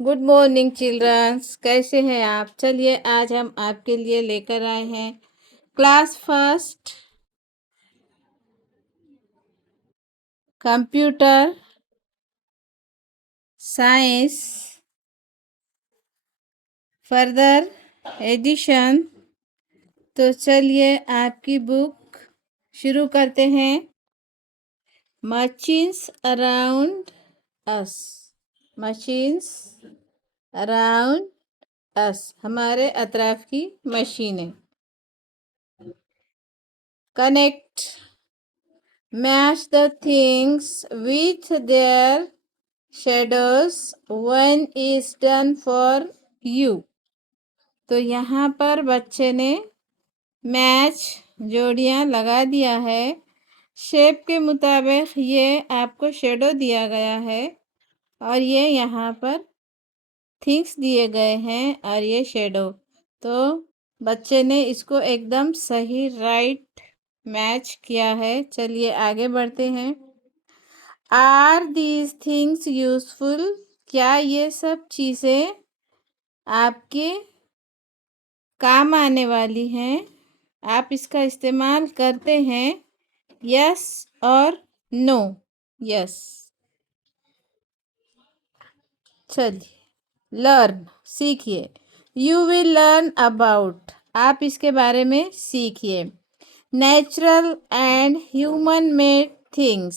Good morning children's, कैसे हैं आप। चलिए आज हम आपके लिए लेकर आए हैं class first computer science further edition. तो चलिए आपकी बुक शुरू करते हैं। Machines around us, machines around us, हमारे अतराफ की मशीनें। Connect, match the things with their shadows when is done for you। तो यहाँ पर बच्चे ने मैच जोड़ियाँ लगा दिया है। शेप के मुताबिक ये आपको शेडो दिया गया है और ये यहाँ पर थिंग्स दिए गए हैं और ये शेडो। तो बच्चे ने इसको एकदम सही राइट मैच किया है। चलिए आगे बढ़ते हैं। आर दीज थिंग्स यूजफुल, क्या ये सब चीज़ें आपके काम आने वाली हैं, आप इसका इस्तेमाल करते हैं। यस और नो। यस। चलिए लर्न, सीखिए। यू विल लर्न अबाउट, आप इसके बारे में सीखिए। Natural and human made things.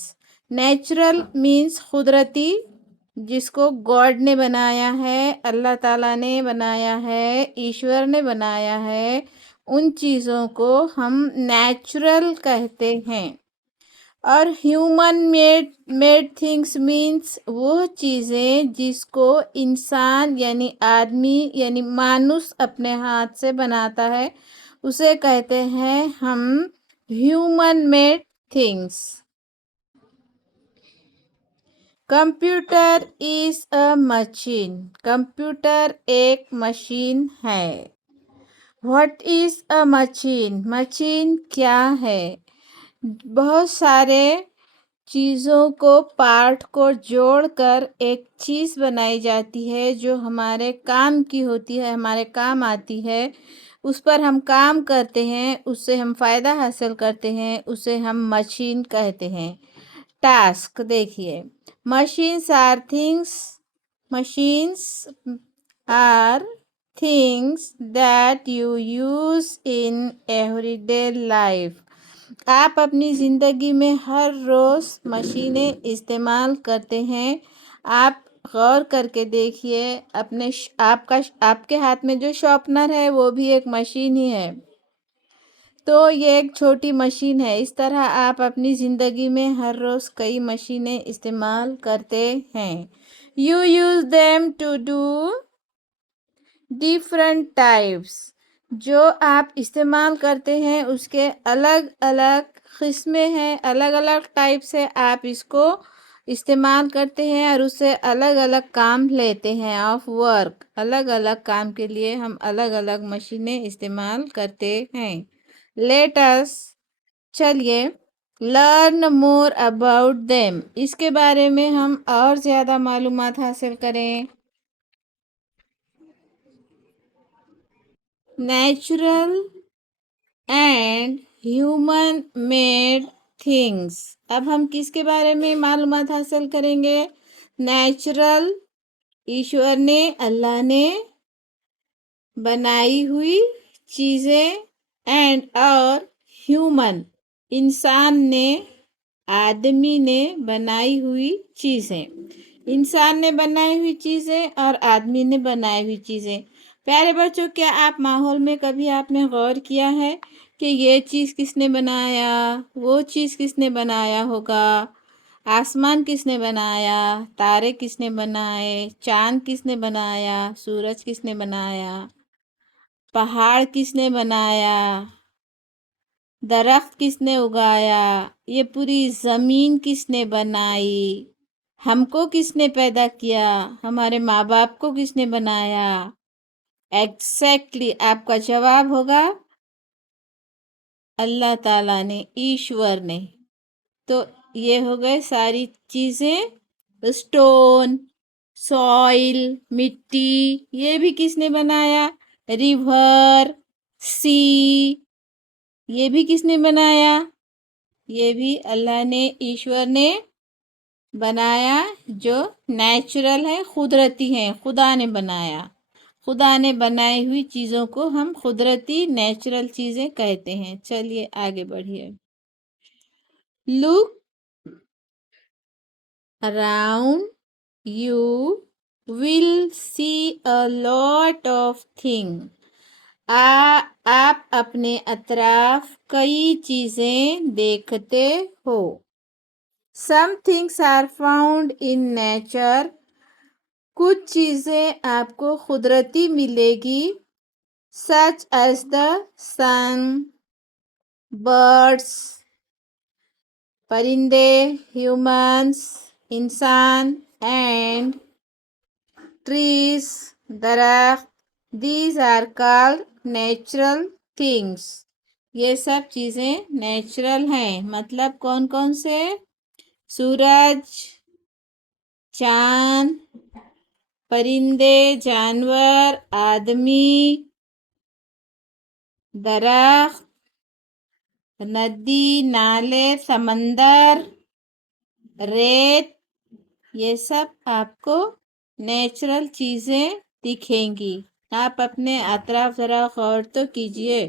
Natural means कुदरती, जिसको गॉड ने बनाया है, अल्लाह ताला ने बनाया है, ईश्वर ने बनाया है, उन चीज़ों को हम नेचुरल कहते हैं। और ह्यूमन मेड थिंग्स मीन्स वो चीज़ें जिसको इंसान यानी आदमी यानी मानुष अपने हाथ से बनाता है, उसे कहते हैं हम human made things. Computer is a machine, computer एक मशीन है। What is a machine, machine क्या है। बहुत सारे चीज़ों को पार्ट को जोड़कर एक चीज़ बनाई जाती है जो हमारे काम की होती है, हमारे काम आती है। उस पर हम काम करते हैं, उससे हम फ़ायदा हासिल करते हैं, उसे हम मशीन कहते हैं। टास्क देखिए, machines are things, machines are things that you use in everyday life. आप अपनी ज़िंदगी में हर रोज़ मशीनें इस्तेमाल करते हैं। आप गौर करके देखिए, आपके हाथ में जो शॉर्पनर है वो भी एक मशीन ही है। तो ये एक छोटी मशीन है। इस तरह आप अपनी ज़िंदगी में हर रोज़ कई मशीनें इस्तेमाल करते हैं। You use them to do different types, जो आप इस्तेमाल करते हैं उसके अलग अलग किस्में हैं, अलग अलग टाइप से आप इसको इस्तेमाल करते हैं और उससे अलग अलग काम लेते हैं ऑफ वर्क। अलग अलग काम के लिए हम अलग अलग मशीनें इस्तेमाल करते हैं। लेट अस, चलिए लर्न मोर अबाउट देम, इसके बारे में हम और ज़्यादा मालूमात हासिल करें। Natural and human made things, अब हम किसके बारे में मालूमात हासिल करेंगे। नेचुरल, ईश्वर ने अल्लाह ने बनाई हुई चीज़ें, एंड और ह्यूमन, इंसान ने, आदमी ने बनाई हुई चीज़ें। इंसान ने बनाई हुई चीज़ें और आदमी ने बनाई हुई चीज़ें। प्यारे बच्चों, क्या आप माहौल में कभी आपने गौर किया है कि ये चीज़ किसने बनाया, वो चीज़ किसने बनाया होगा। आसमान किसने बनाया, तारे किसने बनाए, चाँद किसने बनाया, सूरज किसने बनाया, पहाड़ किसने बनाया, दरख्त किसने उगाया, ये पूरी ज़मीन किसने बनाई, हमको किसने पैदा किया, हमारे माँ बाप को किसने बनाया। एग्जैक्टली आपका जवाब होगा अल्लाह ताला ने, ईश्वर ने। तो ये हो गए सारी चीज़ें। स्टोन, सॉइल मिट्टी, ये भी किसने बनाया? रिवर, सी, ये भी किसने बनाया? ये भी अल्लाह ने, ईश्वर ने बनाया, जो नेचुरल है, कुदरती है, खुदा ने बनाया। खुदा ने बनाई हुई चीज़ों को हम कुदरती नेचुरल चीज़ें कहते हैं। चलिए आगे बढ़िए। Look around you will see a lot of thing. आप अपने अतराफ कई चीज़ें देखते हो। Some things are found in nature. कुछ चीज़ें आपको कुदरती मिलेगी। Such as the sun, birds, परिंदे, ह्यूमंस, इंसान, एंड ट्रीज, दरख्त। These are called natural things. ये सब चीज़ें नेचुरल हैं। मतलब कौन कौन से? सूरज, चांद, परिंदे, जानवर, आदमी, दरख्त, नदी, नाले, समंदर, रेत, ये सब आपको नेचुरल चीज़ें दिखेंगी। आप अपने अतराफ ज़रा गौर तो कीजिए।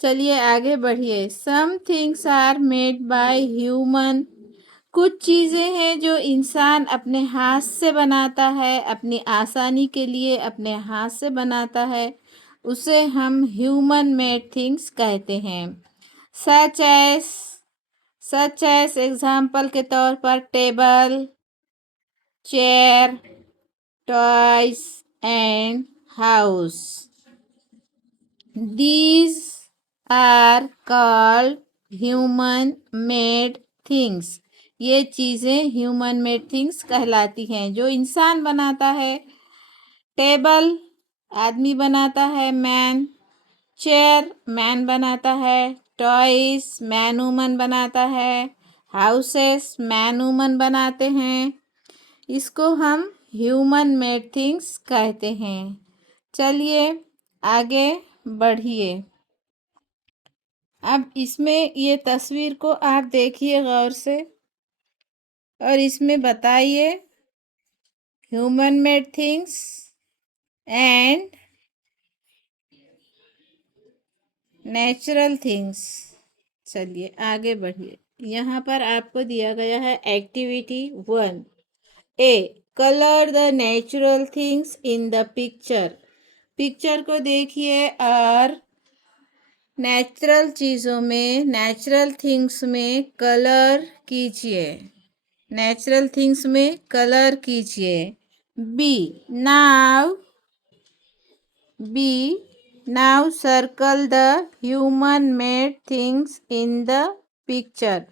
चलिए आगे बढ़िए। Some things are made by human. कुछ चीज़ें हैं जो इंसान अपने हाथ से बनाता है, अपनी आसानी के लिए अपने हाथ से बनाता है, उसे हम ह्यूमन मेड थिंग्स कहते हैं। Such as such as example के तौर पर table, chair, toys and house. These are called human made things. ये चीज़ें ह्यूमन मेड थिंग्स कहलाती हैं, जो इंसान बनाता है। टेबल आदमी बनाता है, मैन। चेयर मैन बनाता है। टॉयज मैन वूमन बनाता है। हाउसेस मैन वूमन बनाते हैं। इसको हम ह्यूमन मेड थिंग्स कहते हैं। चलिए आगे बढ़िए। अब इसमें ये तस्वीर को आप देखिए गौर से और इसमें बताइए human made things and natural things. चलिए आगे बढ़िए। यहाँ पर आपको दिया गया है activity 1 A. Colour the natural things in the picture. Picture को देखिए और नेचुरल चीज़ों में, नेचुरल थिंग्स में कलर कीजिए। नेचुरल थिंग्स में कलर कीजिए। B now B now circle the human made things in the picture.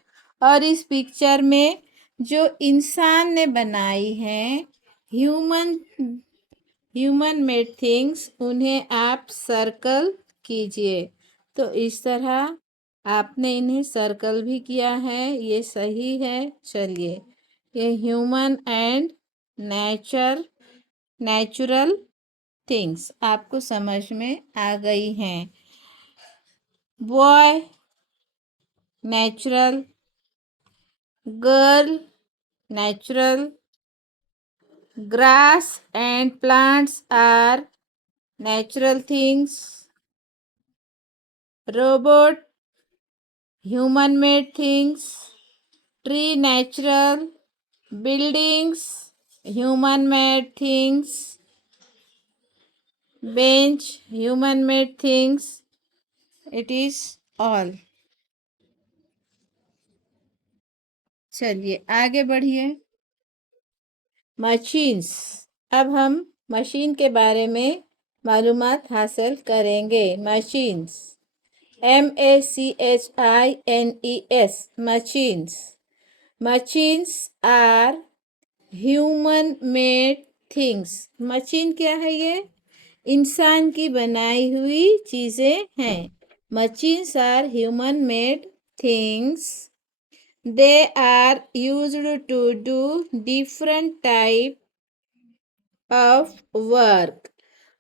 और इस पिक्चर में जो इंसान ने बनाई है ह्यूमन ह्यूमन मेड थिंग्स, उन्हें आप सर्कल कीजिए। तो इस तरह आपने इन्हें सर्कल भी किया है, ये सही है। चलिए, ये ह्यूमन एंड नेचुरल थिंग्स आपको समझ में आ गई हैं। Boy natural, girl natural, grass and plants are natural things, robot human made things, tree natural, buildings human made things, bench human made things. It is all. चलिए आगे बढ़िए। Machines. अब हम मशीन के बारे में मालूमात हासिल करेंगे। Machines MACHINES machines. Machines are human made things. Machine क्या है? ये इंसान की बनाई हुई चीज़ें हैं। Machines are human made things. They are used to do different type of work.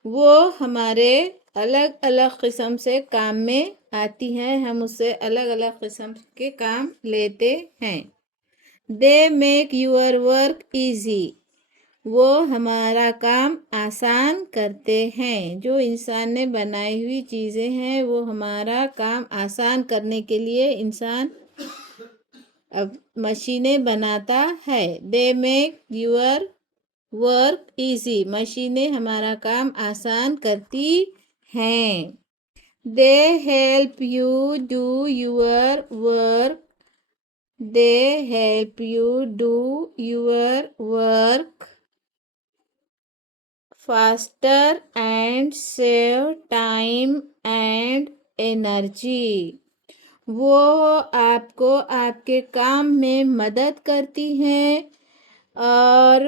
वो हमारे अलग अलग किस्म से काम में आती है, हम उससे अलग अलग किस्म के काम लेते हैं। They make your work easy. वो हमारा काम आसान करते हैं। जो इंसान ने बनाई हुई चीज़ें हैं वो हमारा काम आसान करने के लिए इंसान अब मशीनें बनाता है। They make your work easy. मशीनें हमारा काम आसान करती हैं। They help you do your work. They help you do your work faster and save time and energy. वो आपको आपके काम में मदद करती हैं और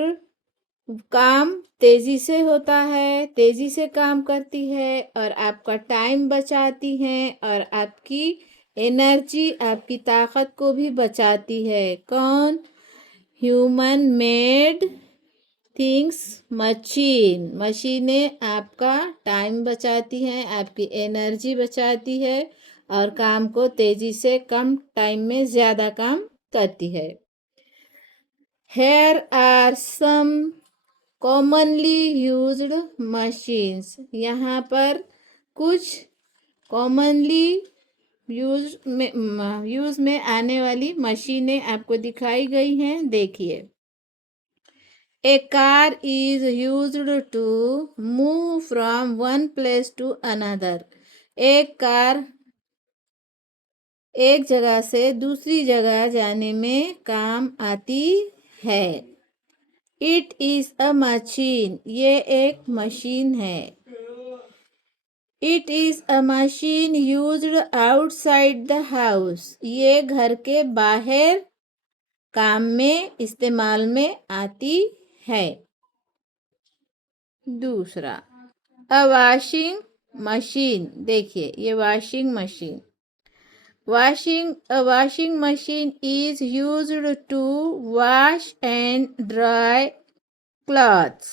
काम तेज़ी से होता है, तेज़ी से काम करती है और आपका टाइम बचाती हैं और आपकी एनर्जी, आपकी ताकत को भी बचाती है। कौन? Human made things machine. मशीनें आपका टाइम बचाती हैं, आपकी एनर्जी बचाती है और काम को तेज़ी से कम टाइम में ज़्यादा काम करती है। Here are some commonly used machines। यहाँ पर कुछ commonly यूज में आने वाली मशीनें आपको दिखाई गई हैं, देखिए। A car is used to move from one place to another। एक कार एक जगह से दूसरी जगह जाने में काम आती है। It is a machine। ये एक मशीन है। It is a machine used outside the house। ये घर के बाहर काम में इस्तेमाल में आती है। दूसरा, अ वॉशिंग मशीन। देखिए, ये washing machine. A washing machine is used to wash and dry clothes।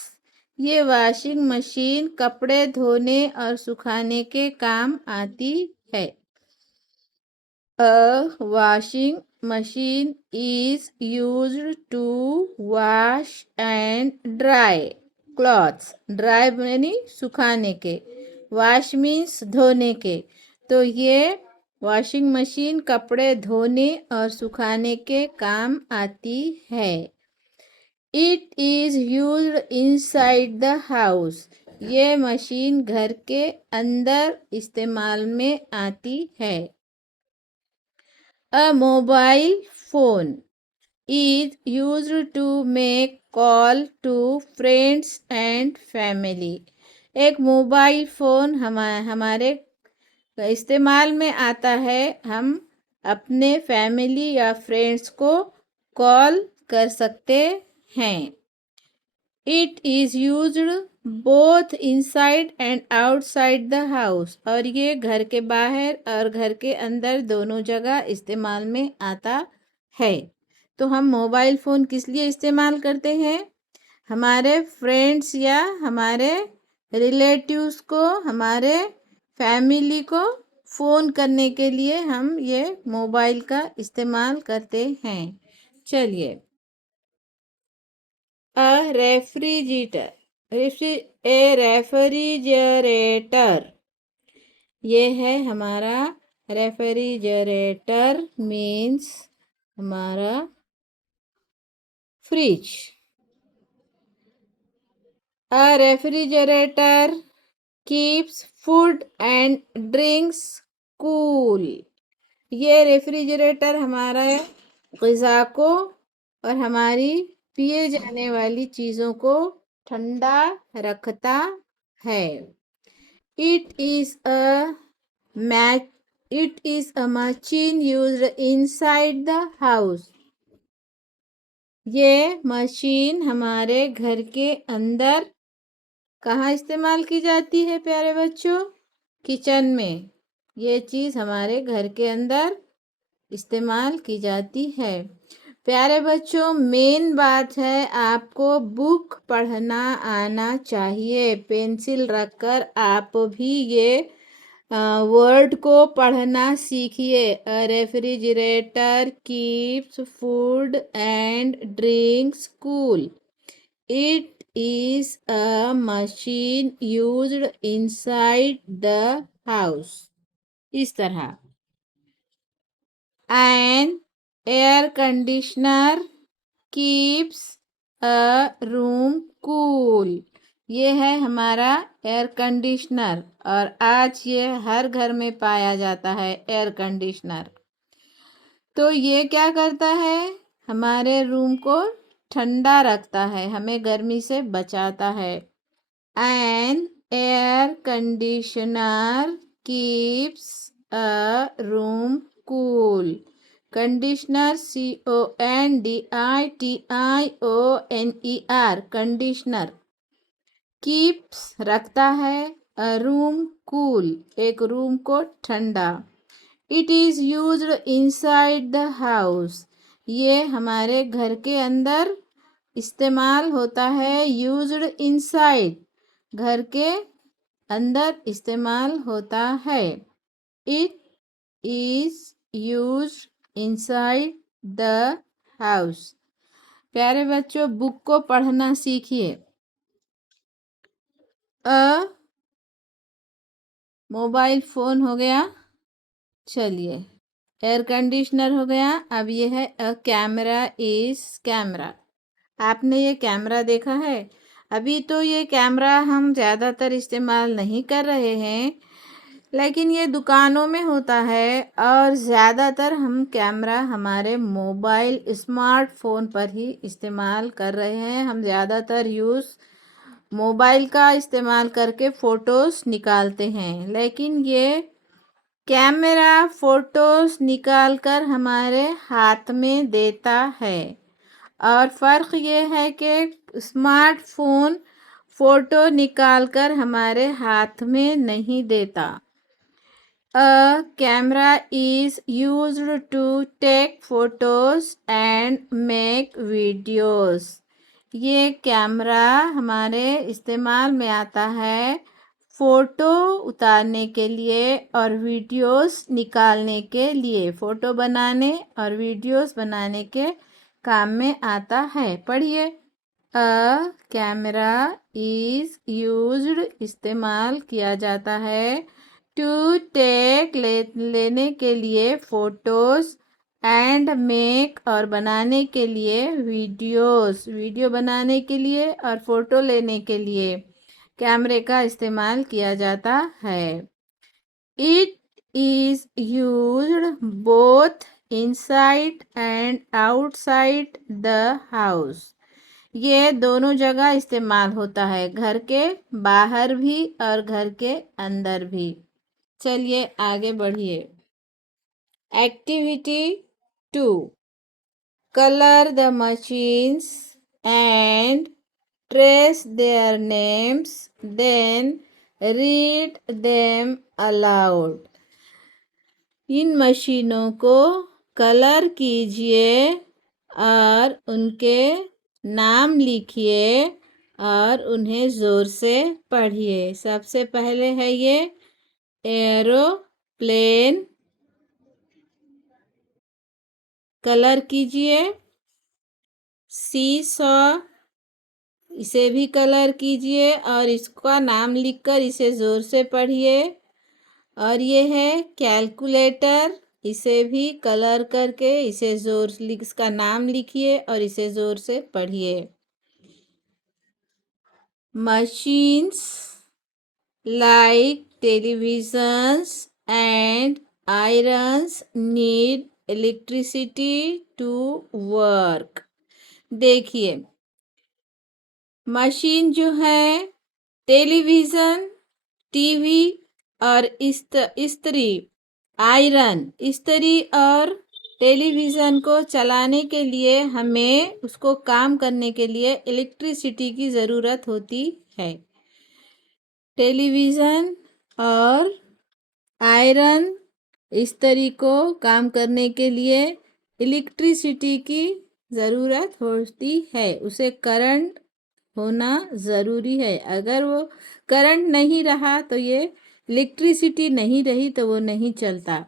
ये वॉशिंग मशीन कपड़े धोने और सुखाने के काम आती है। A washing machine is used to wash and dry clothes। Dry यानी सुखाने के, wash means धोने के। तो ये वॉशिंग मशीन कपड़े धोने और सुखाने के काम आती है। It is used inside the house। ये मशीन घर के अंदर इस्तेमाल में आती है। A mobile phone is used to make call to friends and family। एक मोबाइल फ़ोन हमारे इस्तेमाल में आता है। हम अपने फैमिली या फ्रेंड्स को कॉल कर सकते हैं। It is used both inside and outside the house। और ये घर के बाहर और घर के अंदर दोनों जगह इस्तेमाल में आता है। तो हम मोबाइल फ़ोन किस लिए इस्तेमाल करते हैं? हमारे फ्रेंड्स या हमारे रिलेटिव्स को, हमारे फैमिली को फ़ोन करने के लिए हम ये मोबाइल का इस्तेमाल करते हैं। चलिए, A रेफ्रिजरेटर। ये है हमारा रेफ्रिजरेटर, मीन्स हमारा fridge. A refrigerator keeps food and drinks cool. ये रेफ्रिजरेटर हमारा ग़िज़ा को और हमारी पिए जाने वाली चीज़ों को ठंडा रखता है। It is a machine used inside the house। ये मशीन हमारे घर के अंदर कहाँ इस्तेमाल की जाती है प्यारे बच्चों? किचन में। ये चीज़ हमारे घर के अंदर इस्तेमाल की जाती है। प्यारे बच्चों, मेन बात है आपको बुक पढ़ना आना चाहिए। पेंसिल रखकर आप भी ये वर्ड को पढ़ना सीखिए। A refrigerator keeps food and drinks cool. It is a machine used inside the house. इस तरह an air conditioner keeps a room cool. ये है हमारा एयर कंडीशनर और आज ये हर घर में पाया जाता है एयर कंडीशनर। तो ये क्या करता है, हमारे रूम को ठंडा रखता है, हमें गर्मी से बचाता है। An air conditioner keeps a room cool. Conditioner CONDITIONER conditioner. Keeps रखता है, अ रूम कूल एक रूम को ठंडा। It is used inside the house. ये हमारे घर के अंदर इस्तेमाल होता है। यूज्ड इनसाइड घर के अंदर इस्तेमाल होता है। It is used inside the house. प्यारे बच्चों, बुक को पढ़ना सीखिए। अ मोबाइल फोन हो गया, चलिए एयर कंडीशनर हो गया। अब ये है अ कैमरा इज कैमरा। आपने ये कैमरा देखा है? अभी तो ये कैमरा हम ज़्यादातर इस्तेमाल नहीं कर रहे हैं, लेकिन ये दुकानों में होता है और ज़्यादातर हम कैमरा हमारे मोबाइल स्मार्टफोन पर ही इस्तेमाल कर रहे हैं। हम ज़्यादातर यूज़ मोबाइल का इस्तेमाल करके फ़ोटोज़ निकालते हैं, लेकिन ये कैमरा फ़ोटोज़ निकाल कर हमारे हाथ में देता है। और फ़र्क ये है कि स्मार्टफोन फ़ोटो निकाल कर हमारे हाथ में नहीं देता। A camera is used to take photos and make videos. ये कैमरा हमारे इस्तेमाल में आता है फ़ोटो उतारने के लिए और वीडियोस निकालने के लिए। फ़ोटो बनाने और वीडियोस बनाने के काम में आता है। पढ़िए। अ कैमरा इज़ यूज्ड इस्तेमाल किया जाता है टू टेक लेने के लिए फ़ोटोज़ एंड मेक और बनाने के लिए वीडियोस। वीडियो बनाने के लिए और फ़ोटो लेने के लिए कैमरे का इस्तेमाल किया जाता है। It is used both inside and outside the house. ये दोनों जगह इस्तेमाल होता है, घर के बाहर भी और घर के अंदर भी। चलिए आगे बढ़िए। Activity 2, colour the machines and trace their names, then read them aloud. इन मशीनों को कलर कीजिए और उनके नाम लिखिए और उन्हें ज़ोर से पढ़िए। सबसे पहले है ये एरोप्लेन, कलर कीजिए। सीसॉ, इसे भी कलर कीजिए और इसका नाम लिखकर इसे ज़ोर से पढ़िए। और ये है कैलकुलेटर, इसे भी कलर करके इसे इसका नाम लिखिए और इसे ज़ोर से पढ़िए। Machines like televisions and irons need electricity to work. देखिए, मशीन जो है, टेलीविज़न, टीवी और इस्त्री, आयरन, इस्त्री और टेलीविज़न को चलाने के लिए हमें उसको काम करने के लिए इलेक्ट्रिसिटी की ज़रूरत होती है। टेलीविज़न और आयरन, इस्त्री को काम करने के लिए इलेक्ट्रिसिटी की ज़रूरत होती है, उसे करंट होना ज़रूरी है। अगर वो करंट नहीं रहा तो ये इलेक्ट्रिसिटी नहीं रही तो वो नहीं चलता।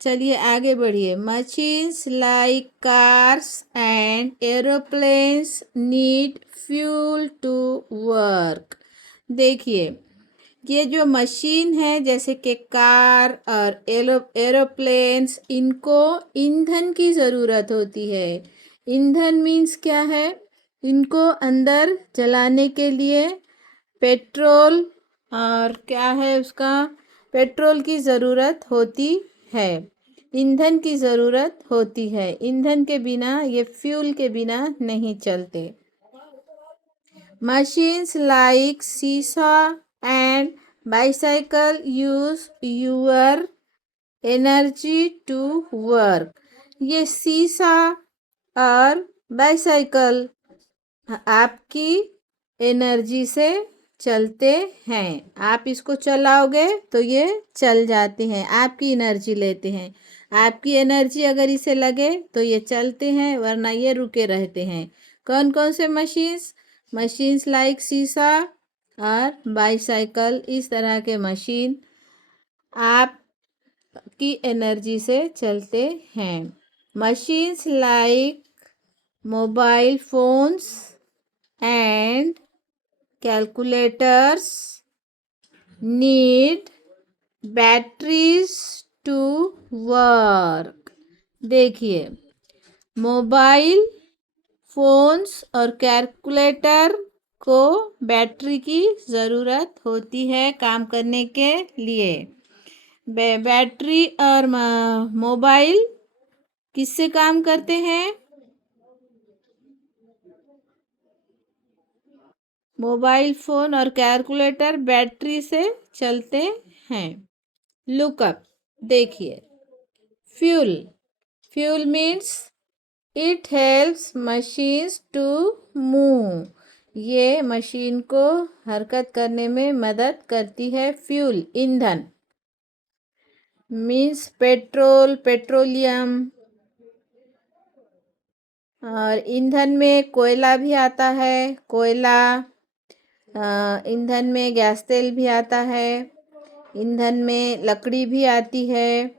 चलिए आगे बढ़िए। Machines like cars and aeroplanes need fuel to work. देखिए, ये जो मशीन है जैसे कि कार और एरोप्लेन्स, इनको ईंधन की ज़रूरत होती है। ईंधन मीन्स क्या है? इनको अंदर जलाने के लिए पेट्रोल और क्या है उसका, पेट्रोल की ज़रूरत होती है, ईंधन की ज़रूरत होती है। ईंधन के बिना, ये फ्यूल के बिना नहीं चलते। Machines like seesaw and bicycle use your energy to work. ये सीसा और बाइसाइकिल आपकी एनर्जी से चलते हैं। आप इसको चलाओगे तो ये चल जाते हैं, आपकी एनर्जी लेते हैं। आपकी एनर्जी अगर इसे लगे तो ये चलते हैं, वरना ये रुके रहते हैं। कौन कौन से मशीन्स? मशीन्स लाइक सीसा और बाइसाइकिल, इस तरह के मशीन आपकी एनर्जी से चलते हैं। Machines like mobile phones and calculators need batteries to work। देखिए, मोबाइल फोन्स और कैलकुलेटर को बैटरी की ज़रूरत होती है काम करने के लिए। बैटरी और मोबाइल किससे काम करते हैं? मोबाइल फ़ोन और कैलकुलेटर बैटरी से चलते हैं। लुकअप, देखिए, fuel. Fuel means it helps machines to move. ये मशीन को हरकत करने में मदद करती है। फ्यूल, ईंधन मीन्स पेट्रोल, पेट्रोलियम। और ईंधन में कोयला भी आता है, कोयला। ईंधन में गैस तेल भी आता है। ईंधन में लकड़ी भी आती है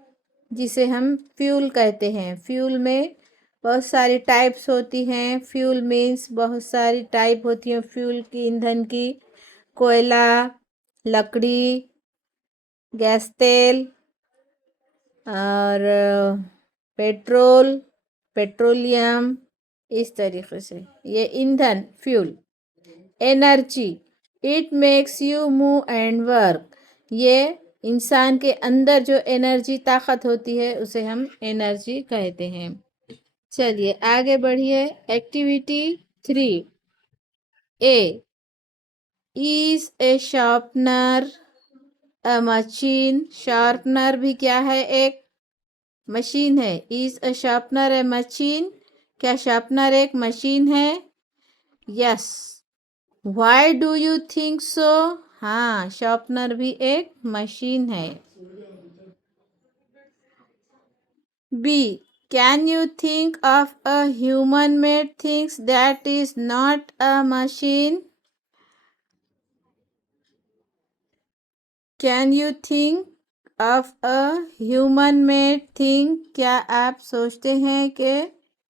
जिसे हम फ्यूल कहते हैं। फ्यूल में बहुत सारी टाइप्स होती हैं। फ्यूल मीन्स बहुत सारी टाइप होती हैं फ्यूल की, ईंधन की। कोयला, लकड़ी, गैस तेल और पेट्रोल, पेट्रोलियम, इस तरीके से ये ईंधन, fuel. Energy, it makes you move and work. ये इंसान के अंदर जो एनर्जी, ताकत होती है उसे हम एनर्जी कहते हैं। चलिए आगे बढ़िए। Activity 3 A, is a sharpener a machine. Sharpener भी क्या है? एक मशीन है। Is a sharpener a machine, क्या शार्पनर एक मशीन है? Yes. Why do you think so? हाँ, शार्पनर भी एक मशीन है। B, can you think of a human made things that is not a machine? Can you think of a human made thing? क्या आप सोचते हैं कि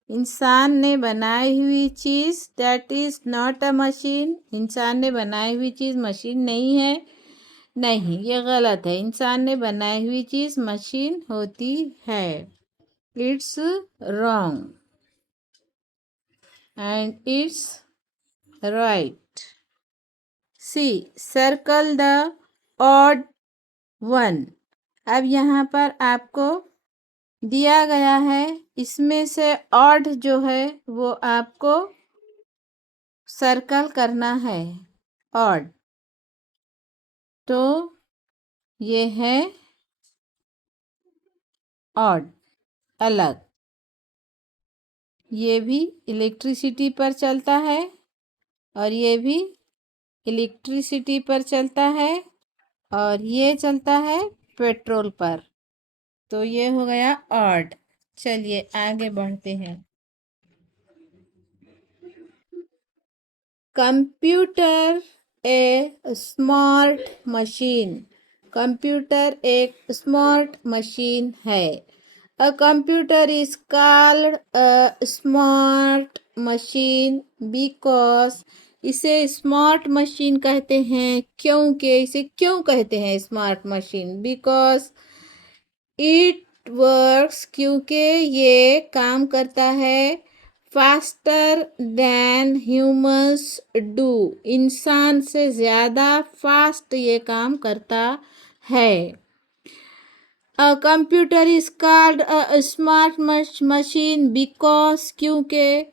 इंसान ने बनाई हुई चीज़ that is not a machine, इंसान ने बनाई हुई चीज़ मशीन नहीं है? नहीं, ये गलत है। इंसान ने बनाई हुई चीज़ मशीन होती है। It's wrong and it's right. C, circle the odd one. अब यहाँ पर आपको दिया गया है, इसमें से ऑड जो है वो आपको सर्कल करना है। ऑड, तो ये है ऑड, अलग। ये भी इलेक्ट्रिसिटी पर चलता है और ये भी इलेक्ट्रिसिटी पर चलता है और ये चलता है पेट्रोल पर। तो ये हो गया ऑड। चलिए आगे बढ़ते हैं। कंप्यूटर ए स्मार्ट मशीन। कंप्यूटर एक स्मार्ट मशीन है। अ computer is called a smart machine because, इसे स्मार्ट मशीन कहते हैं क्योंकि, इसे क्यों कहते हैं smart machine? Because it works, क्योंकि ये काम करता है फास्टर देन ह्यूमंस डू, इंसान से ज़्यादा फास्ट ये काम करता है। अ computer is called a smart machine because, क्योंकि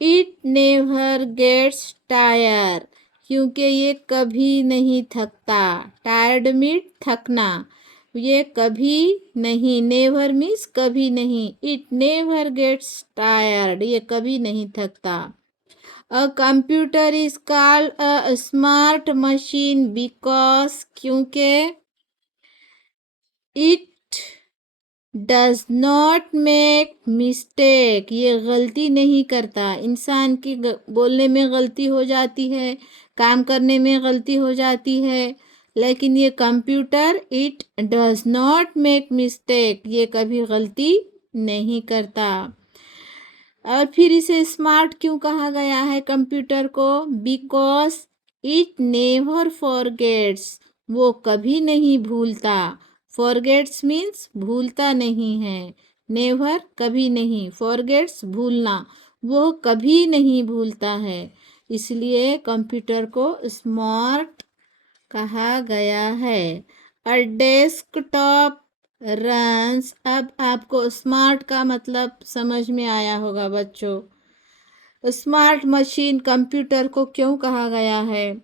इट नेवर गेट्स टायर, क्योंकि ये कभी नहीं थकता। टायर्ड मीट थकना, ये कभी नहीं, नेवर मीन्स कभी नहीं, इट नेवर गेट्स टायर्ड, ये कभी नहीं थकता। A computer is called a smart machine because, क्योंकि it does not make mistake, ये गलती नहीं करता। इंसान की बोलने में गलती हो जाती है, काम करने में गलती हो जाती है, लेकिन ये computer it does not make mistake, ये कभी गलती नहीं करता। और फिर इसे स्मार्ट क्यों कहा गया है कंप्यूटर को? बिकॉज इट नेवर फॉरगेट्स, वो कभी नहीं भूलता। फॉरगेट्स मीन्स भूलता नहीं है, नेवर कभी नहीं, फॉरगेट्स भूलना, वो कभी नहीं भूलता है, इसलिए कंप्यूटर को स्मार्ट कहा गया है। अ डेस्कटॉप रन्स, अब आपको स्मार्ट का मतलब समझ में आया होगा बच्चों। स्मार्ट मशीन कंप्यूटर को क्यों कहा गया है?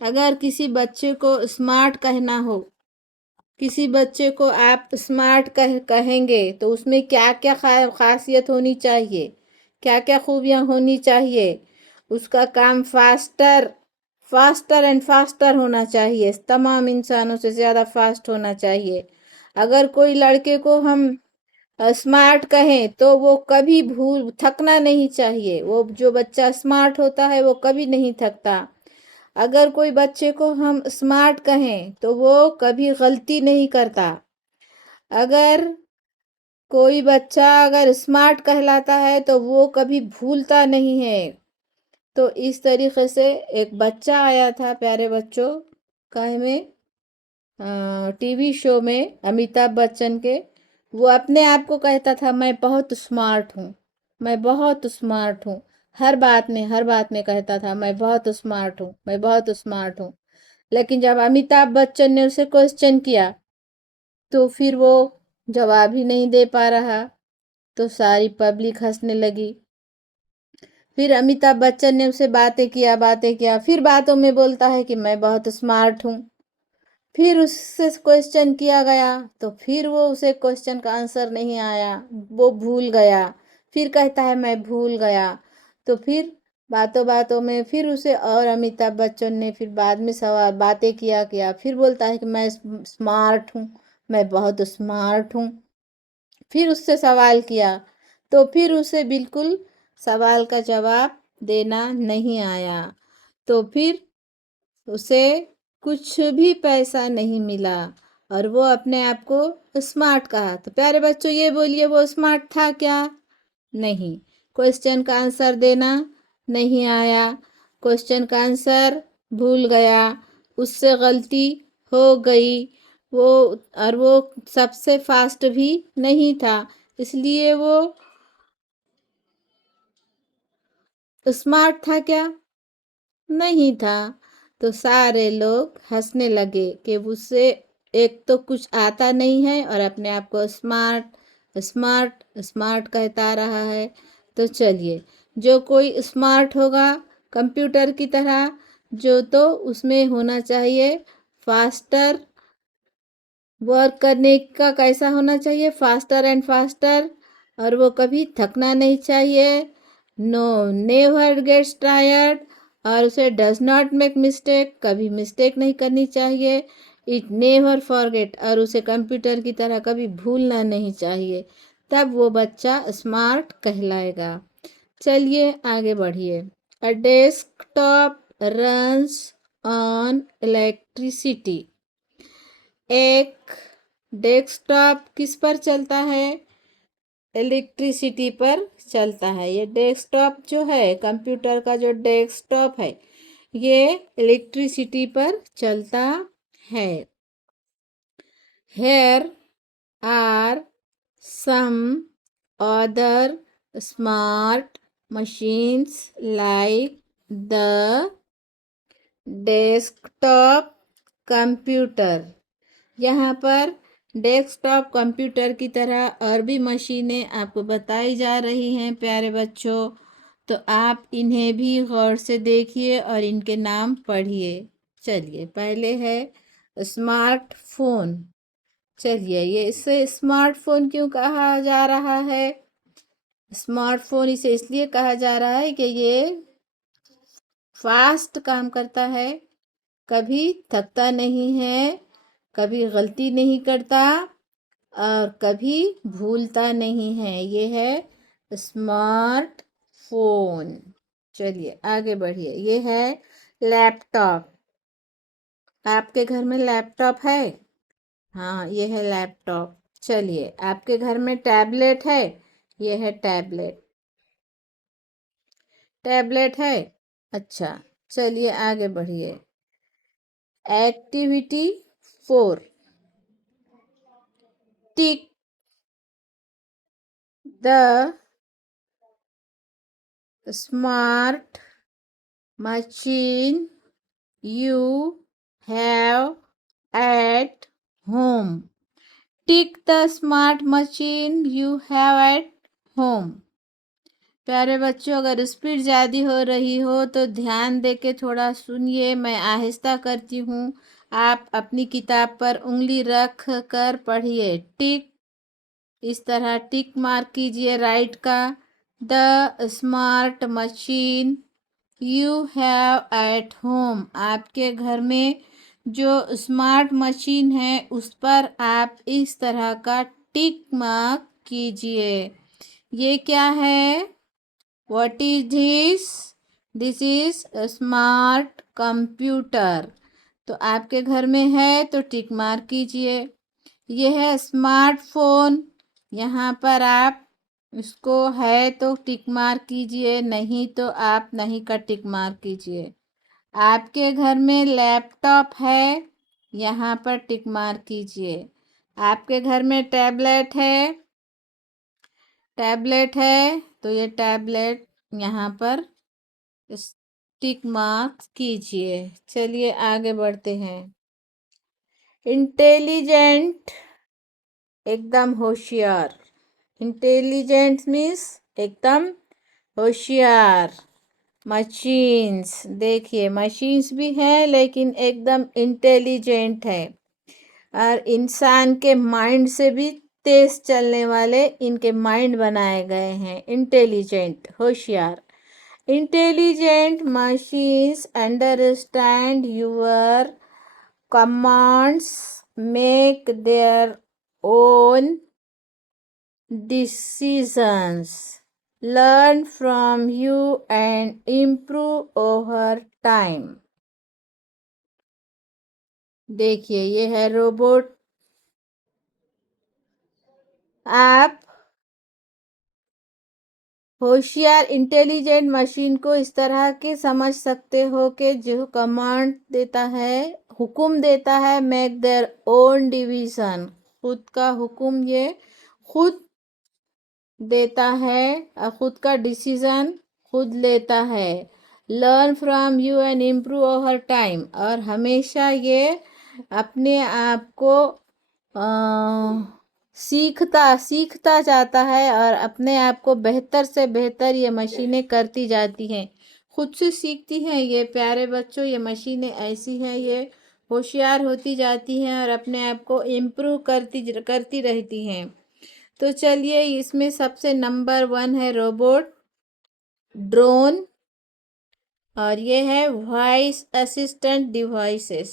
अगर किसी बच्चे को स्मार्ट कहना हो, किसी बच्चे को आप स्मार्ट कहेंगे तो उसमें क्या क्या खासियत होनी चाहिए, क्या क्या खूबियाँ होनी चाहिए? उसका काम फास्टर एंड फास्टर होना चाहिए, तमाम इंसानों से ज़्यादा फास्ट होना चाहिए। अगर कोई लड़के को हम स्मार्ट कहें तो वो कभी थकना नहीं चाहिए, वो जो बच्चा स्मार्ट होता है वो कभी नहीं थकता। अगर कोई बच्चे को हम स्मार्ट कहें तो वो कभी गलती नहीं करता। अगर कोई बच्चा अगर स्मार्ट कहलाता है तो वो कभी भूलता नहीं है। तो इस तरीके से एक बच्चा आया था प्यारे बच्चों, कहे में टीवी शो में अमिताभ बच्चन के, वो अपने आप को कहता था मैं बहुत स्मार्ट हूँ, मैं बहुत स्मार्ट हूँ, हर बात में कहता था मैं बहुत स्मार्ट हूँ, मैं बहुत स्मार्ट हूँ। लेकिन जब अमिताभ बच्चन ने उसे क्वेश्चन किया तो फिर वो जवाब ही नहीं दे पा रहा, तो सारी पब्लिक हंसने लगी। फिर अमिताभ बच्चन ने उसे बातें किया, फिर बातों में बोलता है कि मैं बहुत स्मार्ट हूँ। फिर उससे क्वेश्चन किया गया तो फिर वो उसे क्वेश्चन का आंसर नहीं आया, वो भूल गया, फिर कहता है मैं भूल गया। तो फिर बातों बातों में फिर उसे और अमिताभ बच्चन ने फिर बाद में सवाल बातें किया, फिर बोलता है कि मैं स्मार्ट हूँ, मैं बहुत स्मार्ट हूँ। फिर उससे सवाल किया तो फिर उसे बिल्कुल सवाल का जवाब देना नहीं आया, तो फिर उसे कुछ भी पैसा नहीं मिला और वो अपने आप को स्मार्ट कहा। तो प्यारे बच्चों ये बोलिए वो स्मार्ट था क्या? नहीं। क्वेश्चन का आंसर देना नहीं आया, क्वेश्चन का आंसर भूल गया, उससे गलती हो गई, वो और वो सबसे फास्ट भी नहीं था, इसलिए वो स्मार्ट था क्या? नहीं था। तो सारे लोग हंसने लगे कि उससे एक तो कुछ आता नहीं है और अपने आप को स्मार्ट स्मार्ट स्मार्ट कहता रहा है। तो चलिए, जो कोई स्मार्ट होगा कंप्यूटर की तरह, जो तो उसमें होना चाहिए फास्टर वर्क करने का, कैसा होना चाहिए? फास्टर एंड फास्टर, और वो कभी थकना नहीं चाहिए, नो नेवर गेट्स टायर्ड, और उसे डज नॉट मेक मिस्टेक, कभी मिस्टेक नहीं करनी चाहिए, इट नेवर फॉरगेट, और उसे कंप्यूटर की तरह कभी भूलना नहीं चाहिए, तब वो बच्चा स्मार्ट कहलाएगा। चलिए आगे बढ़िए। A desktop runs on electricity. एक डेस्कटॉप किस पर चलता है? इलेक्ट्रिसिटी पर चलता है। ये डेस्कटॉप जो है, कंप्यूटर का जो डेस्कटॉप है, ये इलेक्ट्रिसिटी पर चलता है। Here are some other smart machines like the desktop computer. यहाँ पर डेस्कटॉप कंप्यूटर की तरह और भी मशीनें आपको बताई जा रही हैं प्यारे बच्चों। तो आप इन्हें भी गौर से देखिए और इनके नाम पढ़िए। चलिए, पहले है स्मार्टफोन। चलिए, ये इसे स्मार्टफोन क्यों कहा जा रहा है? स्मार्टफोन इसे इसलिए कहा जा रहा है कि ये फास्ट काम करता है, कभी थकता नहीं है, कभी गलती नहीं करता और कभी भूलता नहीं है। ये है स्मार्ट फोन। चलिए आगे बढ़िए। ये है लैपटॉप। आपके घर में लैपटॉप है? हाँ, ये है लैपटॉप। चलिए, आपके घर में टैबलेट है? ये है टैबलेट। टैबलेट है? अच्छा, चलिए आगे बढ़िए। Activity 4, tick the smart machine you have at home. Tick the smart machine you have at home. प्यारे बच्चों, अगर स्पीड ज़्यादा हो रही हो तो ध्यान दे के थोड़ा सुनिए। मैं आहिस्ता करती हूँ, आप अपनी किताब पर उंगली रख कर पढ़िए। टिक, इस तरह टिक मार्क कीजिए राइट का। The smart machine you have at home, आपके घर में जो स्मार्ट मशीन है उस पर आप इस तरह का टिक मार्क कीजिए। ये क्या है? What is this? This is smart computer. तो आपके घर में है तो टिक मार्क कीजिए। यह है स्मार्टफोन। यहाँ पर आप इसको है तो टिक मार्क कीजिए, नहीं तो आप नहीं का टिक मार्क कीजिए। आपके घर में लैपटॉप है, यहाँ पर टिक मार्क कीजिए। आपके घर में टैबलेट है? टैबलेट है तो ये टैबलेट यहाँ पर टिक मार्क कीजिए। चलिए आगे बढ़ते हैं। इंटेलिजेंट, एकदम होशियार। इंटेलिजेंट मीन्स एकदम होशियार। मशीन्स, देखिए मशीन्स भी हैं लेकिन एकदम इंटेलिजेंट है और इंसान के माइंड से भी तेज चलने वाले इनके माइंड बनाए गए हैं। इंटेलिजेंट, होशियार। Intelligent machines understand your commands, make their own decisions, learn from you and improve over time. देखिए, ये है रोबोट। आप होशियार इंटेलिजेंट मशीन को इस तरह के समझ सकते हो कि जो कमांड देता है, हुक्म देता है, मेक देयर ओन डिवीजन, खुद का हुक्म ये खुद देता है और खुद का डिसीजन खुद लेता है। Learn from you and improve over time, और हमेशा ये अपने आप को सीखता जाता है और अपने आप को बेहतर से बेहतर ये मशीनें करती जाती हैं, खुद से सीखती हैं। ये प्यारे बच्चों, ये मशीनें ऐसी हैं, ये होशियार होती जाती हैं और अपने आप को इम्प्रूव करती रहती हैं। तो चलिए, इसमें सबसे नंबर 1 है रोबोट, ड्रोन, और ये है voice assistant devices.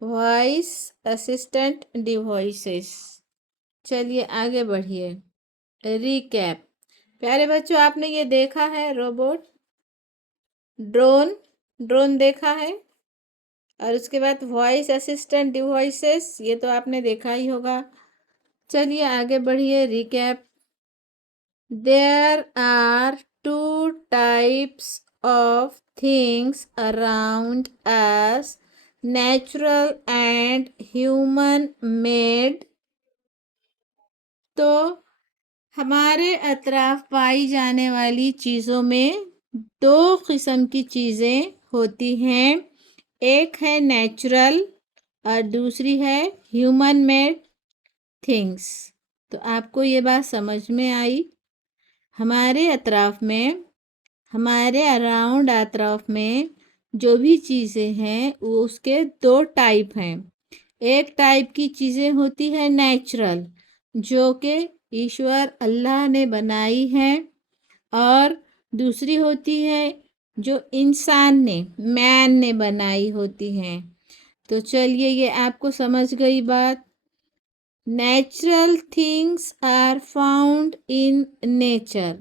Voice assistant devices. चलिए आगे बढ़िए। रिकैप। प्यारे बच्चों, आपने ये देखा है रोबोट? ड्रोन, ड्रोन देखा है। और उसके बाद वॉइस असिस्टेंट डिवाइसेस, ये तो आपने देखा ही होगा। चलिए आगे बढ़िए, recap. There are two types of things around us, natural and human made. तो हमारे अतराफ पाई जाने वाली चीज़ों में दो किस्म की चीज़ें होती हैं। एक है नेचुरल और दूसरी है ह्यूमन मेड थिंग्स। तो आपको ये बात समझ में आई। हमारे अतराफ में, हमारे अराउंड अतराफ में जो भी चीज़ें हैं वो उसके दो टाइप हैं। एक टाइप की चीज़ें होती है नेचुरल, जो कि ईश्वर अल्लाह ने बनाई है। और दूसरी होती है जो इंसान ने, मैन ने बनाई होती हैं। तो चलिए ये आपको समझ गई बात। Natural things are found in nature.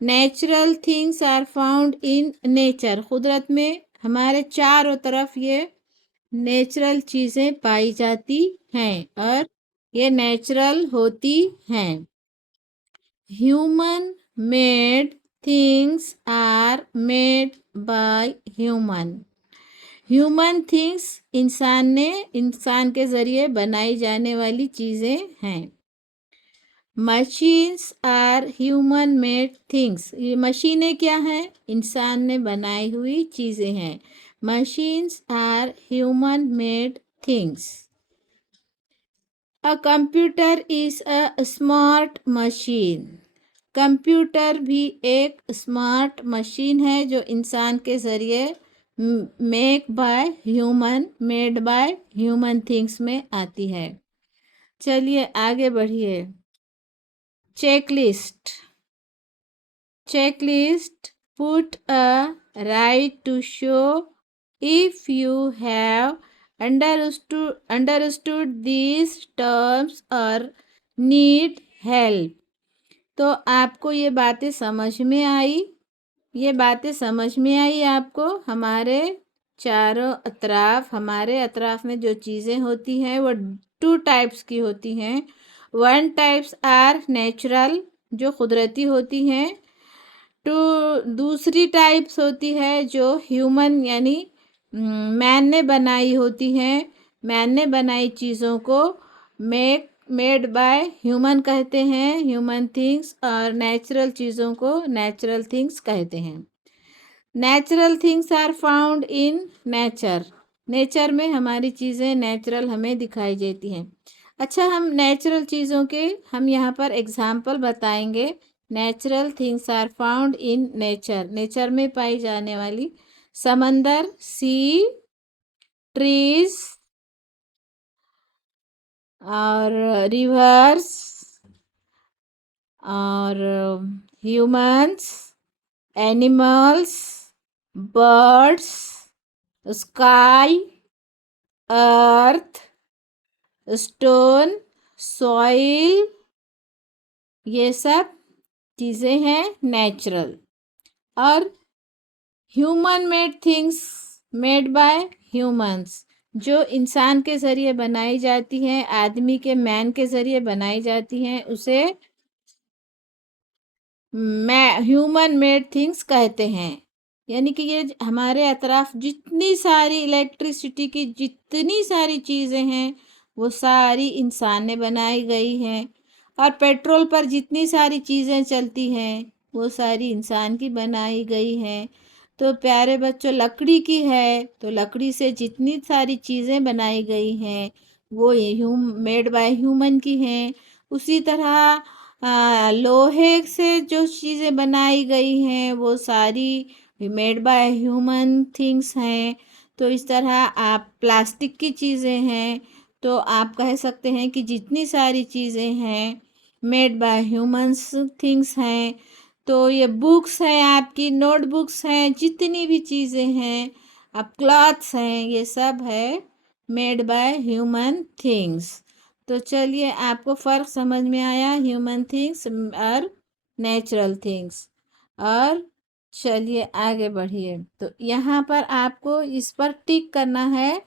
Natural things are found in nature. कुदरत में हमारे चारों तरफ ये नेचुरल चीज़ें पाई जाती हैं और ये नेचुरल होती हैं। Human made things are made by human. Human things इंसान के ज़रिए बनाई जाने वाली चीज़ें हैं। Machines are human made things. ये मशीनें क्या हैं? इंसान ने बनाई हुई चीज़ें हैं। Machines are human made things. A computer is a smart machine. Computer भी एक स्मार्ट मशीन है जो इंसान के ज़रिए मेड बाय ह्यूमन थिंग्स में आती है। चलिए आगे बढ़िए। Checklist. Checklist, put a right to show if you have understood these terms or need help। तो आपको ये बातें समझ में आई? ये बातें समझ में आई आपको? हमारे चारों अतराफ, हमारे अतराफ में जो चीज़ें होती हैं वो टू टाइप्स की होती हैं। वन टाइप्स आर नेचुरल, जो कुदरती होती हैं। तो दूसरी टाइप्स होती है जो ह्यूमन यानी मैन ने बनाई होती हैं। मैन ने बनाई चीज़ों को मेड बाय ह्यूमन कहते हैं, ह्यूमन थिंग्स। और नेचुरल चीज़ों को नेचुरल थिंग्स कहते हैं। Natural things are found in nature. Nature में हमारी चीज़ें नेचुरल हमें दिखाई देती हैं। अच्छा, हम नेचुरल चीज़ों के हम यहाँ पर एग्जाम्पल बताएंगे। Natural things are found in nature. Nature में पाई जाने वाली समंदर, सी, ट्रीज और रिवर्स और humans, animals, birds, sky, earth, stone, soil, ये सब चीज़ें हैं नेचुरल। और human made things made by humans, जो इंसान के ज़रिए बनाई जाती हैं, आदमी के, मैन के ज़रिए बनाई जाती हैं, उसे ह्यूमन मेड थिंग्स कहते हैं। यानी कि ये हमारे अतराफ जितनी सारी इलेक्ट्रिसिटी की जितनी सारी चीज़ें हैं वो सारी इंसान ने बनाई गई हैं। और पेट्रोल पर जितनी सारी चीज़ें चलती हैं वो सारी इंसान की बनाई गई हैं। तो प्यारे बच्चों, लकड़ी की है तो लकड़ी से जितनी सारी चीज़ें बनाई गई हैं वो मेड बाय ह्यूमन की हैं। उसी तरह लोहे से जो चीज़ें बनाई गई हैं वो सारी मेड बाय ह्यूमन थिंग्स हैं। तो इस तरह आप प्लास्टिक की चीज़ें हैं तो आप कह सकते हैं कि जितनी सारी चीज़ें हैं मेड बाय ह्यूमंस थिंग्स हैं। तो ये बुक्स हैं, आपकी नोटबुक्स हैं, जितनी भी चीज़ें हैं, अब क्लॉथ्स हैं, ये सब है मेड बाय ह्यूमन थिंग्स। तो चलिए आपको फ़र्क समझ में आया ह्यूमन थिंग्स और नेचुरल थिंग्स। और चलिए आगे बढ़िए। तो यहाँ पर आपको इस पर टिक करना है।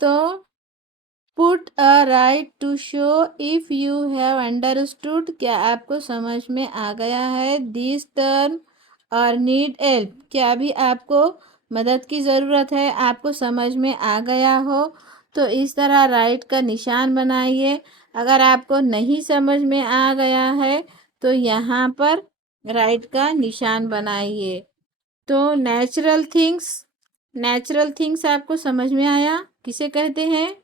तो put a right to show if you have understood, क्या आपको समझ में आ गया है दिस टर्म और नीड हेल्प, क्या भी आपको मदद की ज़रूरत है, आपको समझ में आ गया हो तो इस तरह राइट का निशान बनाइए। अगर आपको नहीं समझ में आ गया है तो यहाँ पर राइट का निशान बनाइए। तो नेचुरल थिंग्स आपको समझ में आया किसे कहते हैं?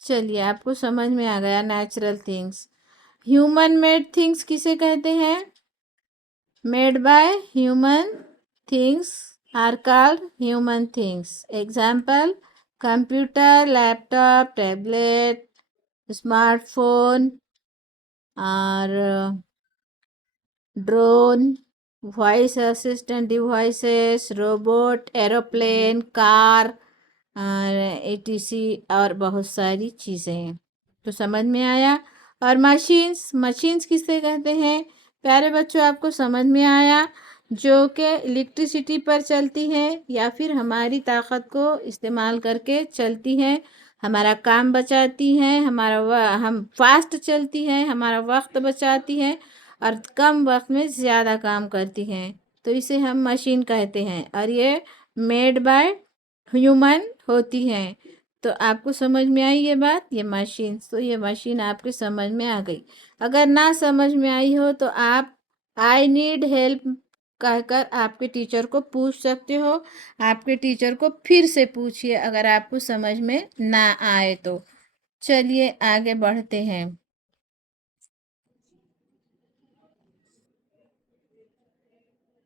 चलिए आपको समझ में आ गया natural things. Human made things किसे कहते हैं? Made by human things are called human things. Example computer, laptop, tablet, smartphone और drone, voice assistant devices, robot, aeroplane, car और एटीसी और बहुत सारी चीज़ें हैं। तो समझ में आया। और मशीन्स किसे कहते हैं? प्यारे बच्चों आपको समझ में आया, जो कि इलेक्ट्रिसिटी पर चलती है या फिर हमारी ताकत को इस्तेमाल करके चलती है, हमारा काम बचाती हैं, हम फास्ट चलती हैं, हमारा वक्त बचाती हैं और कम वक्त में ज़्यादा काम करती हैं। तो इसे हम मशीन कहते हैं और ये मेड बाय ह्यूमन होती हैं। तो आपको समझ में आई ये बात, ये मशीन, तो ये मशीन आपके समझ में आ गई। अगर ना समझ में आई हो तो आप आई नीड हेल्प कहकर आपके टीचर को पूछ सकते हो। आपके टीचर को फिर से पूछिए अगर आपको समझ में ना आए तो। चलिए आगे बढ़ते हैं।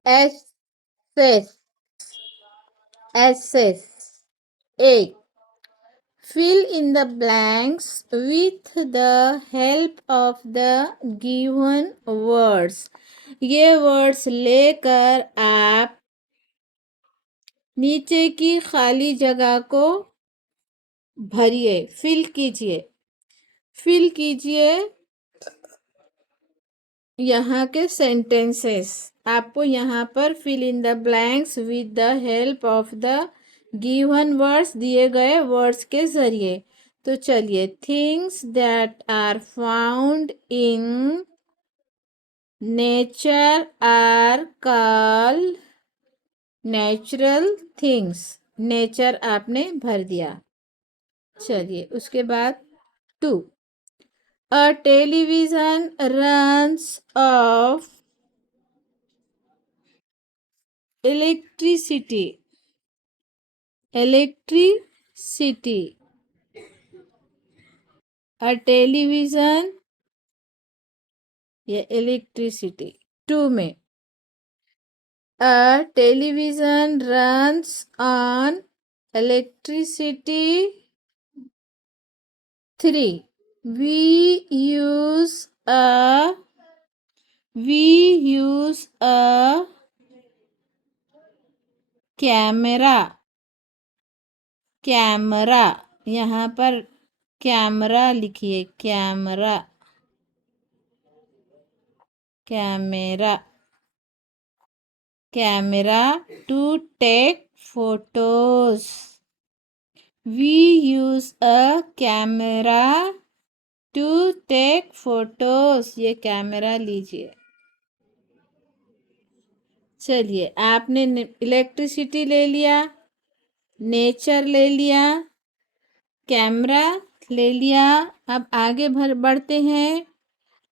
Assess assess A, fill in the blanks with the help of the given words। ये वर्ड्स लेकर आप नीचे की खाली जगह को भरिए, फिल कीजिए यहाँ के सेंटेंसेस। आपको यहाँ पर fill in the blanks with the help of the given words, दिए गए वर्ड्स के ज़रिए। तो चलिए, things that are found in nature are called natural things. Nature आपने भर दिया। चलिए उसके बाद 2, a television runs of electricity. Electricity, a television या इलेक्ट्रिसिटी। 2 में a television runs on electricity. 3, we use a we use a camera. Camera, यहाँ पर कैमरा लिखिए, camera, camera, camera to take photos. We use a camera to take photos. ये camera लीजिए। चलिए आपने electricity ले लिया, नेचर ले लिया, कैमरा ले लिया। अब आगे बढ़ते हैं।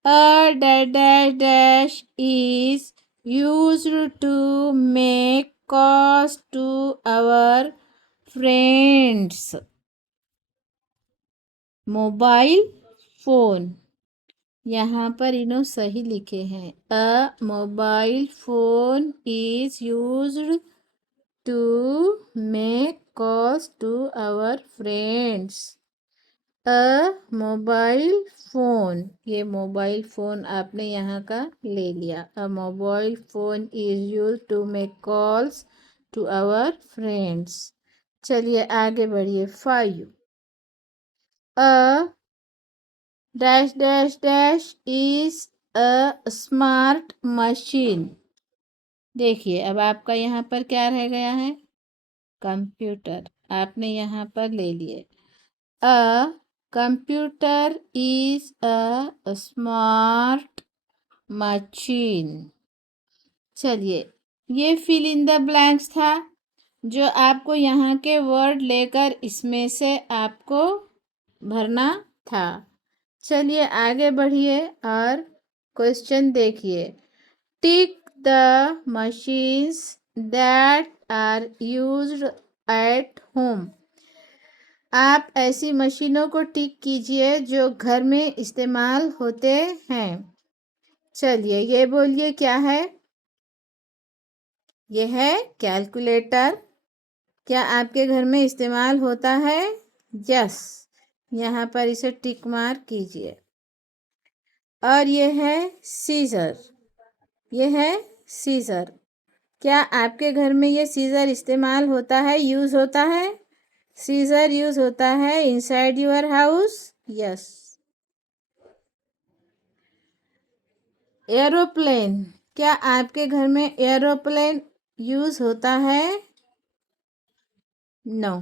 A dash dash dash is used to make calls to our friends। Mobile phone, यहाँ पर इन्हों सही लिखे हैं। A mobile phone is used to make calls to our friends. A mobile phone, ये मोबाइल फ़ोन आपने यहाँ का ले लिया। A mobile phone is use to make calls to our friends. चलिए आगे बढ़िए। 5, a dash dash dash is a smart machine. देखिए अब आपका यहाँ पर क्या रह गया है, कंप्यूटर आपने यहाँ पर ले लिए। अ computer is a smart machine. चलिए ये फिल इन द ब्लैंक्स था जो आपको यहाँ के वर्ड लेकर इसमें से आपको भरना था। चलिए आगे बढ़िए और क्वेश्चन देखिए। Tick the machines that are used at home. आप ऐसी मशीनों को टिक कीजिए जो घर में इस्तेमाल होते हैं। चलिए ये बोलिए क्या है। ये है कैलकुलेटर। क्या आपके घर में इस्तेमाल होता है? यस, यहाँ पर इसे टिक मार्क कीजिए। और ये है सीजर। ये है सीजर। क्या आपके घर में ये सीजर इस्तेमाल होता है, यूज़ होता है? सीजर यूज़ होता है inside your house? Yes. Aeroplane. क्या आपके घर में एरोप्लेन यूज़ होता है? नो।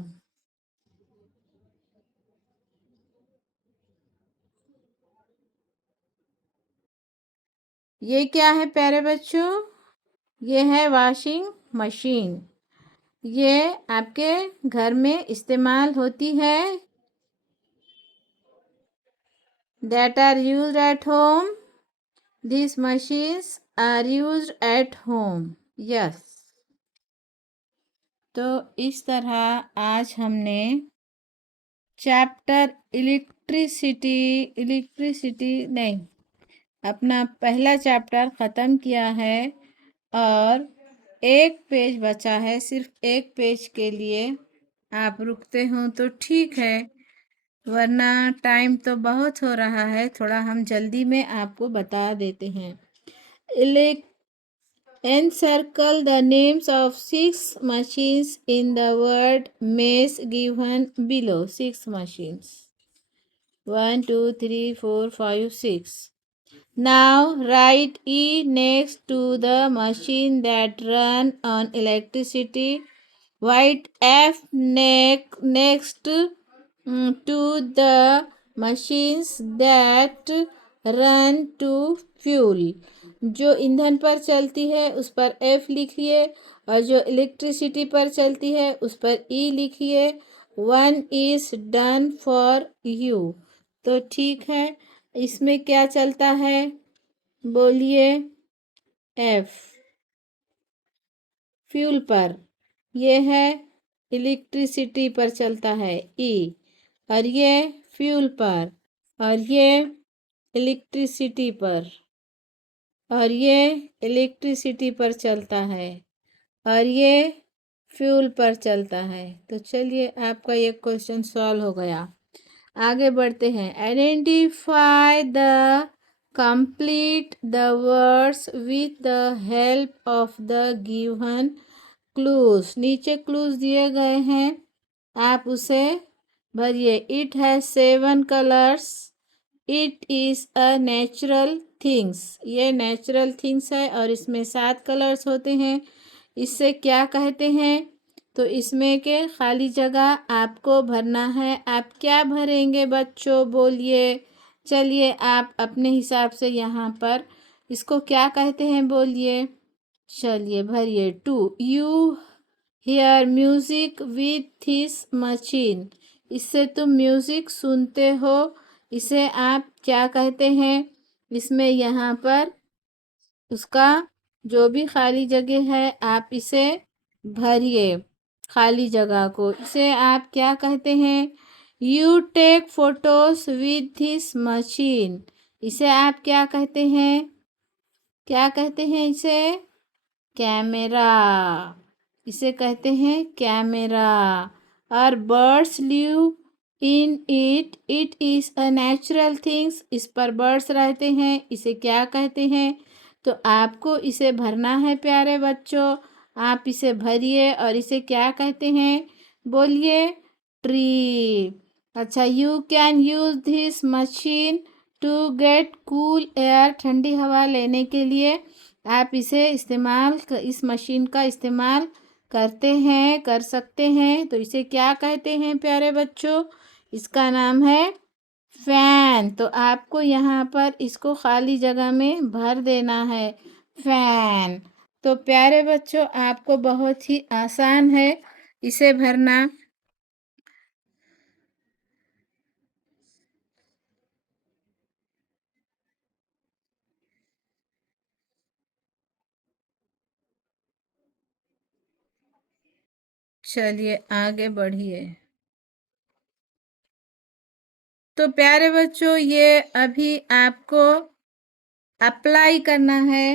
ये क्या है प्यारे बच्चों? ये है वॉशिंग मशीन। ये आपके घर में इस्तेमाल होती है। That are used at home. This machines are used at home. Yes. तो इस तरह आज हमने चैप्टर इलेक्ट्रिसिटी नहीं, अपना पहला चैप्टर ख़त्म किया है और एक पेज बचा है। सिर्फ एक पेज के लिए आप रुकते हो तो ठीक है, वरना टाइम तो बहुत हो रहा है। थोड़ा हम जल्दी में आपको बता देते हैं। Encircle the names of 6 machines in the word maze given below. 6 machines. 1, 2, 3, 4, 5, 6. Now write E next to the machine that run on electricity. Write F next to the machines that run to fuel. जो ईंधन पर चलती है उस पर F लिखिए और जो इलेक्ट्रिसिटी पर चलती है उस पर E लिखिए। 1 is done for you। तो ठीक है, इसमें क्या चलता है बोलिए? F फ्यूल पर। ये है इलेक्ट्रिसिटी पर चलता है E, और ये फ्यूल पर, और ये इलेक्ट्रिसिटी पर, और ये इलेक्ट्रिसिटी पर चलता है, और ये फ्यूल पर चलता है। तो चलिए आपका ये क्वेश्चन सॉल्व हो गया। आगे बढ़ते हैं। Identify the complete the words with the help of the given clues. नीचे क्लूज दिए गए हैं, आप उसे भरिए। It has 7 colours. It is a natural things. ये नेचुरल थिंग्स है और इसमें 7 कलर्स होते हैं। इससे क्या कहते हैं? तो इसमें के खाली जगह आपको भरना है। आप क्या भरेंगे बच्चों बोलिए? चलिए आप अपने हिसाब से यहाँ पर इसको क्या कहते हैं बोलिए? चलिए भरिए। 2 you here music with this machine. इससे तुम म्यूज़िक सुनते हो। इसे आप क्या कहते हैं? इसमें यहाँ पर उसका जो भी खाली जगह है आप इसे भरिए, खाली जगह को। इसे आप क्या कहते हैं? You take photos with this machine. इसे आप क्या कहते हैं? क्या कहते हैं इसे? कैमरा। इसे कहते हैं कैमरा। और birds live in it. It is a natural things. इस पर बर्ड्स रहते हैं। इसे क्या कहते हैं? तो आपको इसे भरना है प्यारे बच्चों। आप इसे भरिए और इसे क्या कहते हैं बोलिए? ट्री। अच्छा, you can use this machine to get cool air. ठंडी हवा लेने के लिए आप इस मशीन का इस्तेमाल करते हैं, कर सकते हैं, तो इसे क्या कहते हैं प्यारे बच्चों? इसका नाम है फैन। तो आपको यहाँ पर इसको खाली जगह में भर देना है, फैन। तो प्यारे बच्चों, आपको बहुत ही आसान है इसे भरना। चलिए आगे बढ़िए। तो प्यारे बच्चों, ये अभी आपको अप्लाई करना है।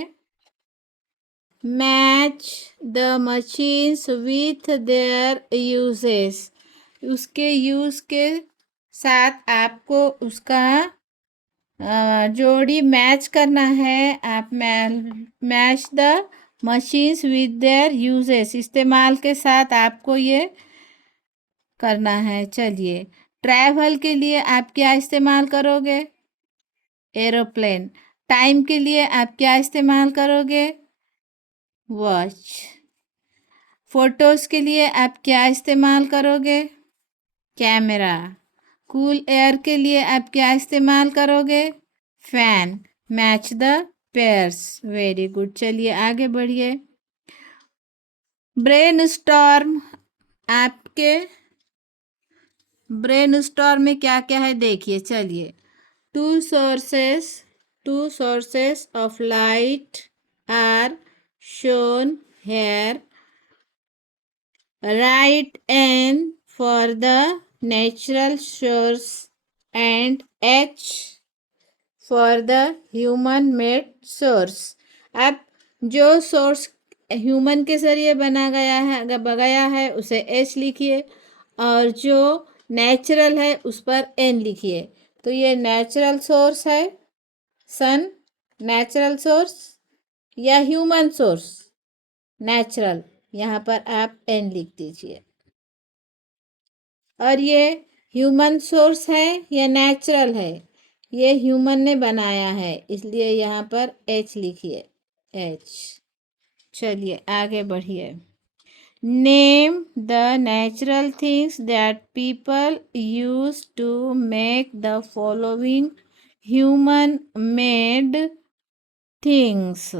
Match the machines with their uses. उसके यूज़ के साथ आपको उसका जोड़ी मैच करना है। आप match the machines with their uses, इस्तेमाल के साथ आपको ये करना है। चलिए, ट्रैवल के लिए आप क्या इस्तेमाल करोगे? एरोप्लेन। टाइम के लिए आप क्या इस्तेमाल करोगे? वॉच। फोटोज़ के लिए आप क्या इस्तेमाल करोगे? कैमरा। कूल एयर के लिए आप क्या इस्तेमाल करोगे? Fan. Match the pairs. Very good. चलिए आगे बढ़िए। Brainstorm. आपके ब्रेन स्टॉर्म में क्या क्या है देखिए। चलिए, two sources of light are shown here. Write N for the natural source and H for the human made source. अब जो सोर्स ह्यूमन के जरिए बनाया है उसे एच लिखिए, और जो नेचुरल है उस पर एन लिखिए। तो ये नेचुरल सोर्स है सन, नेचुरल सोर्स, या ह्यूमन सोर्स नेचुरल, यहाँ पर आप एन लिख दीजिए। और ये ह्यूमन सोर्स है या नेचुरल है? ये ह्यूमन ने बनाया है, इसलिए यहाँ पर एच लिखिए, एच। चलिए आगे बढ़िए। Name the natural things that people use to make the following human made things.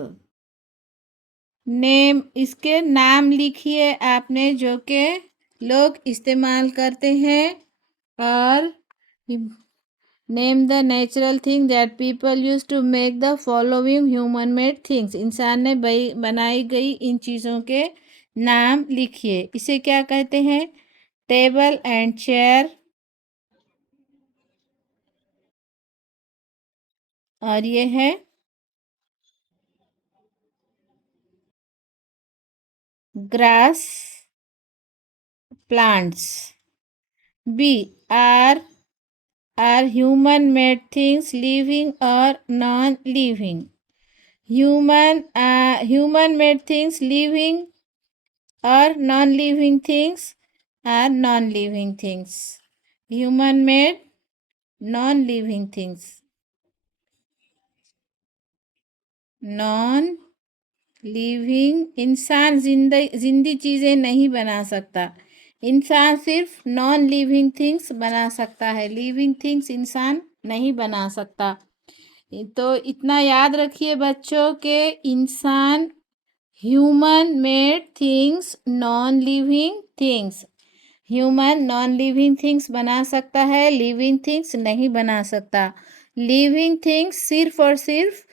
Name, इसके नाम लिखिए आपने जो के लोग इस्तेमाल करते हैं। और name the natural thing that people use to make the following human made things. इंसान ने बनाई गई इन चीज़ों के नाम लिखिए। इसे क्या कहते हैं? Table and chair. और ये है grass plants. B, are human made things living और non living? Human made things living or non-living things are non-living things. Human made non-living things. Non-living, इंसान जिंदी चीज़ें नहीं बना सकता। इंसान सिर्फ नॉन लिविंग थिंग्स बना सकता है, लिविंग थिंग्स इंसान नहीं बना सकता। तो इतना याद रखिए बच्चों के इंसान human made things, non living things. Human non living things बना सकता है, लिविंग थिंग्स नहीं बना सकता। लिविंग थिंग्स सिर्फ और सिर्फ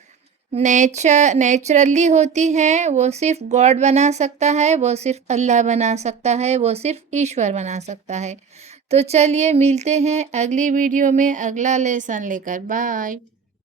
नेचुरली होती हैं। वो सिर्फ गॉड बना सकता है, वो सिर्फ अल्लाह बना सकता है, वो सिर्फ ईश्वर बना सकता है। तो चलिए मिलते हैं अगली वीडियो में अगला लेसन लेकर। बाय।